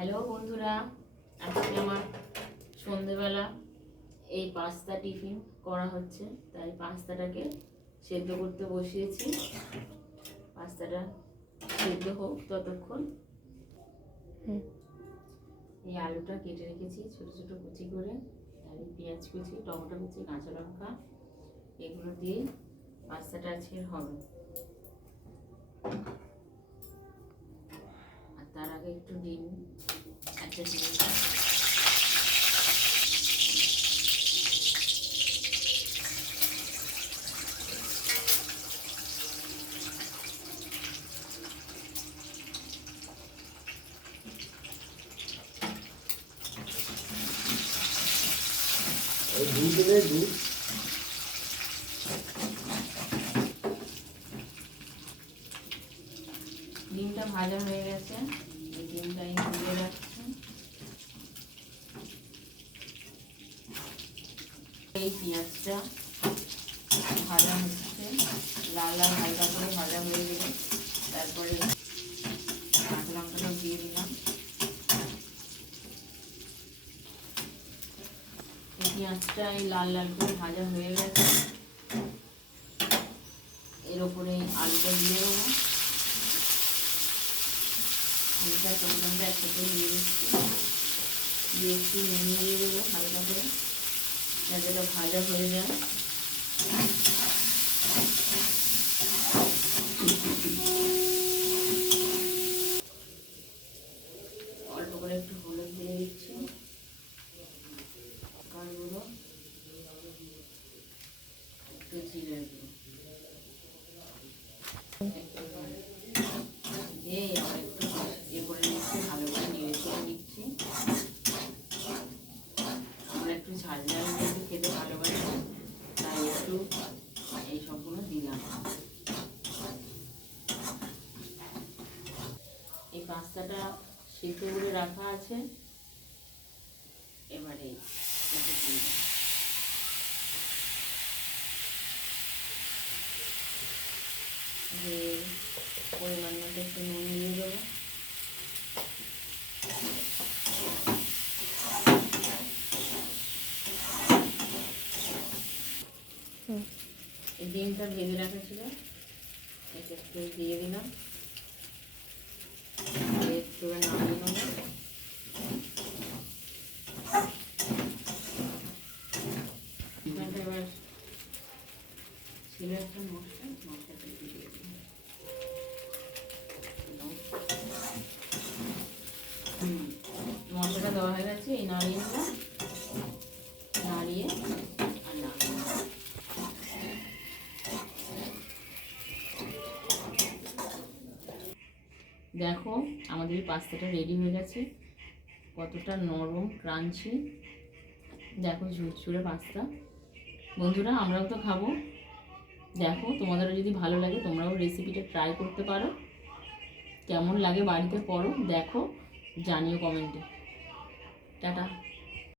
Hello বন্ধুরা, আজকে আমার সন্ধেবেলা এই পাস্তা টিফিন করা হচ্ছে, তাই পাস্তাটাকে সেদ্ধ করতে বসিয়েছি। পাস্তাটা সেদ্ধ হোক ততক্ষণ এই আলুটা কেটে রেখেছি ছোট ছোট কুচি করে, আর এই পেঁয়াজ কুচি, টমেটো কুচি, কাঁচা লঙ্কা এগুলো দিয়ে পাস্তাটা আজকে হবে। আর তার আগে একটু ডিম একটা ডিম ডিমটা ভাজা হয়ে গেছে, এই ডিমটা তুলে রাখছি। এই পেঁয়াজটা ভাজা হচ্ছে, লাল লাল হালকা করে ভাজা হয়ে গেলে তারপরে কাঁচা লঙ্কাটা দিয়ে দিলাম। এই পেঁয়াজটা এই লাল লাল করে ভাজা হয়ে গেছে, এর ওপরে আলুটা দিয়ে দেবো। আলুটা টমেটোটা একসাথে দিয়ে দিচ্ছি, দিয়ে একটু নিয়ে দেবো হালকা করে, যাতে এটা ভাজা হয়ে যায়। অল্প করে একটু হলুদ দিয়ে দিচ্ছি, কালগুলো একটু জিরে দিয়ে আবার একটু ইয়ে করে নিচ্ছি, ভালো করে নেড়ে চেড়ে নিচ্ছি। আমরা একটু ঝাল ঝাল একটু খেতে ভালোবাসি, তাই একটু এই সবগুলো দিলাম। এই পাস্তাটা সিদ্ধ করে রাখা আছে, এবারে একটু দিয়ে দেব। পরিমাণ মতো একটু নুন দিয়ে দেবো। এই ডিমটা ভেজে রাখা ছিল, এটা একটু দিয়ে দিলাম, একটু নামিয়ে নেবো। এবার ছিল একটা মশলাটা দিয়ে দিলাম। মশলাটা দেওয়া হয়ে গেছে, এই নাড়িয়ে নিলাম, নাড়িয়ে আর নাড়িয়ে দেখো আমাদের পাস্তাটা রেডি হয়ে গেছে, কতটা নরম ক্রাঞ্চি। দেখো ঝুরঝুরে পাস্তা। বন্ধুরা, আমরাও তো খাবো। দেখো তোমাদেরও যদি ভালো লাগে তোমরাও রেসিপিটা ট্রাই করতে পারো। কেমন লাগে বাড়িতে করো, দেখো, জানিও কমেন্টে। টাটা।